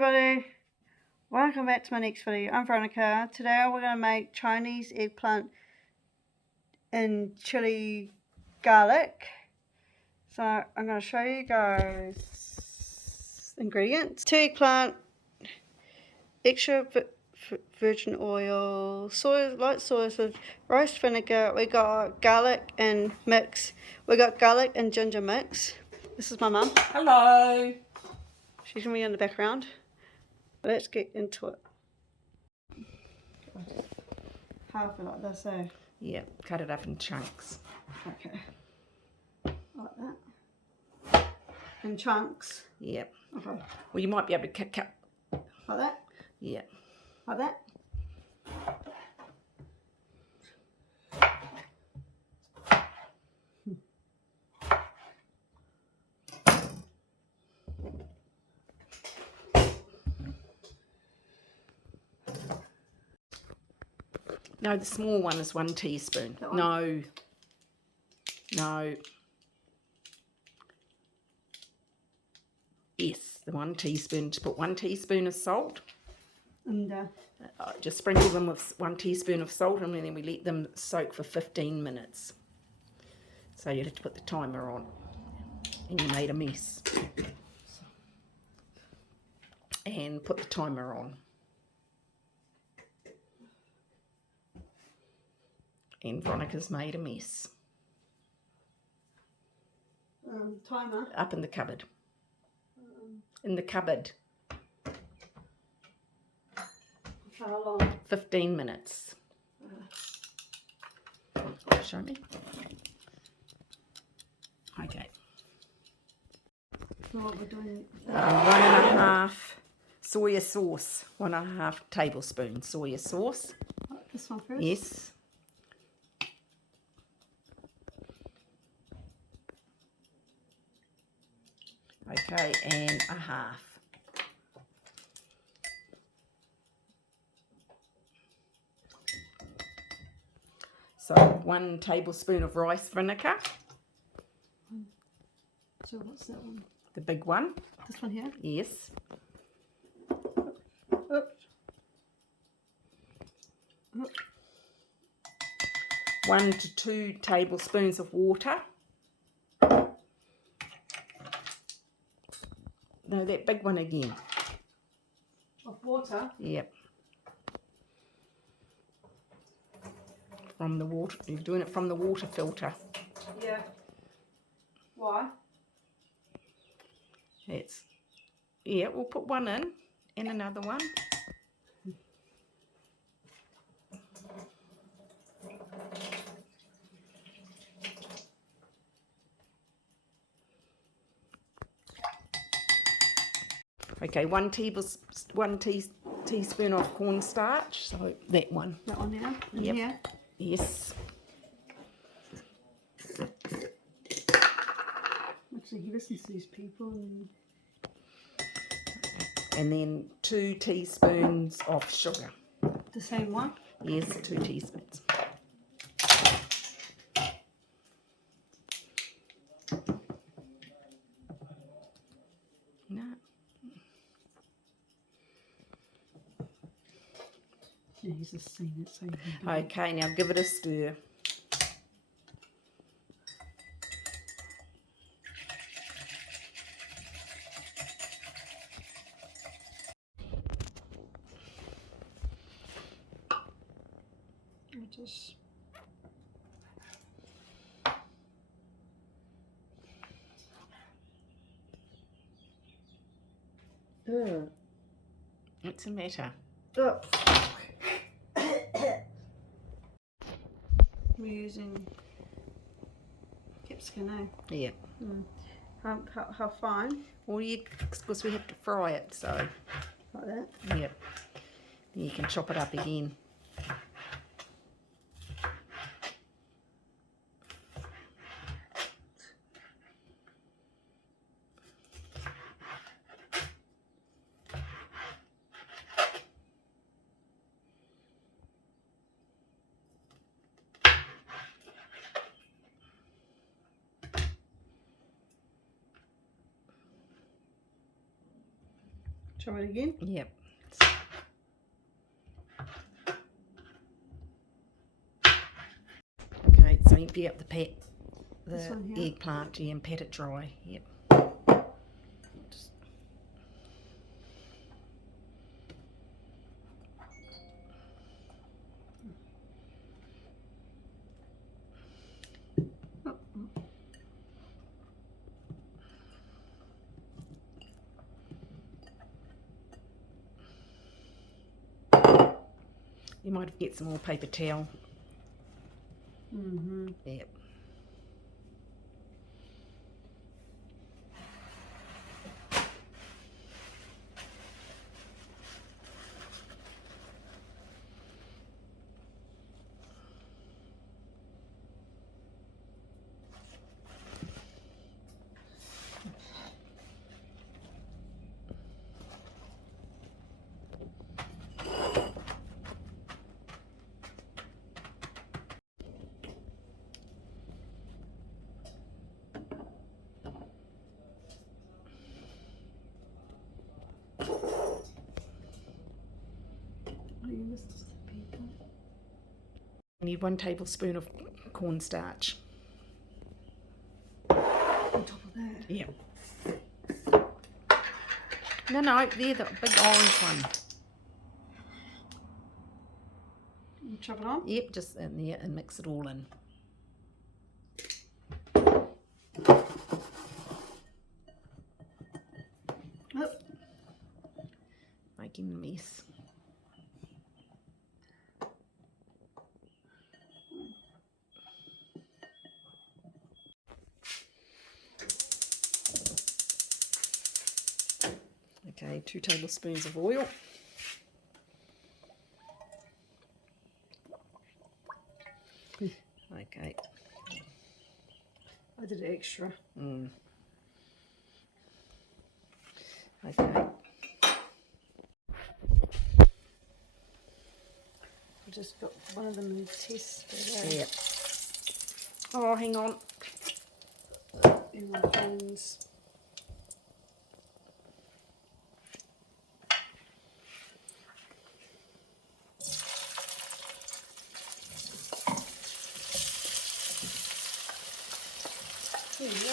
everybody, welcome back to my next video. I'm Veronica. Today we're going to make Chinese eggplant in chili garlic. So I'm going to show you guys ingredients. 2 eggplant, extra virgin oil, light soy sauce, roast vinegar. We got garlic and mix. We got garlic and ginger mix. This is my mum. Hello. She's going to be in the background. Let's get into it. Half it like this, eh? Yeah, cut it up in chunks. Okay. Like that. In chunks? Yep. Okay. Well, you might be able to cut. Like that? Yeah. Like that? No, the small one is 1 teaspoon. That one? No. No. Yes, the 1 teaspoon. Just put 1 teaspoon of salt. And just sprinkle them with 1 teaspoon of salt, and then we let them soak for 15 minutes. So you have to put the timer on. And you made a mess. And put the timer on. And Veronica's made a mess. timer? Up in the cupboard. In the cupboard. How long? 15 minutes. Show me. Okay. So what we're doing? 1.5 soya sauce. 1.5 tablespoons soya sauce. This one first? Yes. Okay, and a half. So 1 tablespoon of rice vinegar. So what's that one? The big one. This one here? Yes. Oops. 1 to 2 tablespoons of water. No, that big one again. Of water? Yep. From the water. You're doing it from the water filter. Yeah. Why? It's. Yeah, we'll put 1 in and another one. Okay, 1 teaspoon of cornstarch. So that one. That one there? And Yep. here? Yes. Actually, he listens to these people. And then 2 teaspoons of sugar. The same one? Yes, 2 teaspoons. No. Yeah, he's just seen it, so Okay, now give it a stir. just... What's the matter? Oh. We're using capsicum, eh? Yeah. How fine? Well, because we have to fry it, so. Like that? Yep. Then you can chop it up again. Try it again. Yep. Okay, so empty up the eggplant, and pat it dry. Yep. Just you might get some more paper towel. Yep. You need 1 tablespoon of cornstarch. On top of that. Yep. No, they're the big orange one. You chop it on? Yep, just in there and mix it all in. Oh. Making a mess. Okay, 2 tablespoons of oil. Okay. I did extra. Okay. I just got one of them in test. Yep. Oh, hang on. In my hands. There you go.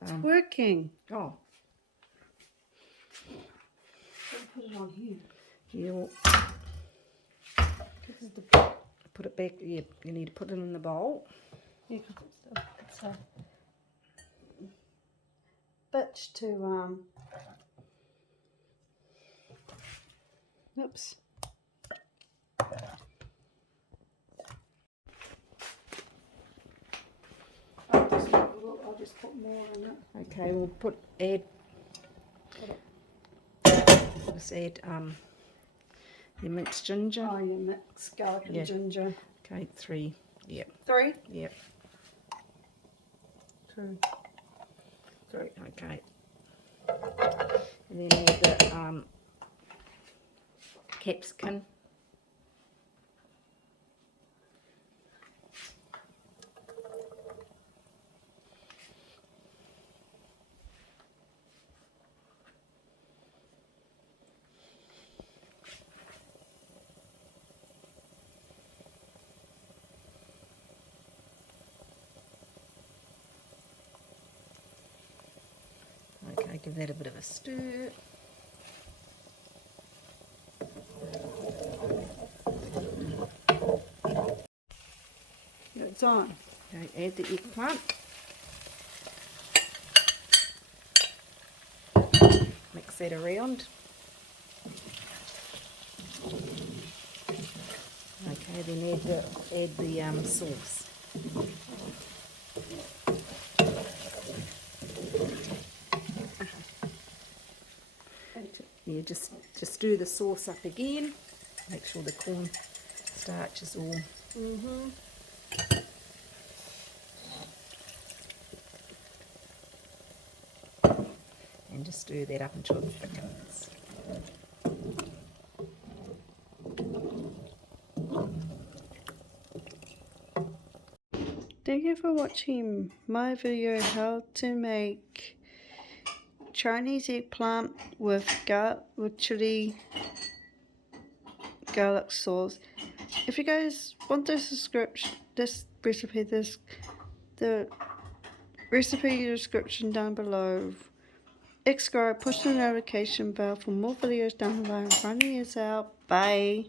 It's working. Oh. I'll put it on here. You'll This is the put it back. Yep, you need to put it in the bowl. yeah, 'cause it's a bit to oops. I'll just put more in it. Okay, we'll just add your minced ginger. Oh, you mix garlic and ginger. Okay, 3. Yep. 3? Yep. 2. 3. Okay. And then add the capsicum. Okay, give that a bit of a stir. It's on. Okay, add the eggplant. Mix that around. Okay, then add the sauce. Yeah, just stir the sauce up again. Make sure the corn starch is all. And just stir stir that up until it thickens. Thank you for watching my video how to make Chinese eggplant with chili garlic sauce. If you guys want the recipe description down below. Subscribe, push the notification bell for more videos down the line. Running is out. Bye.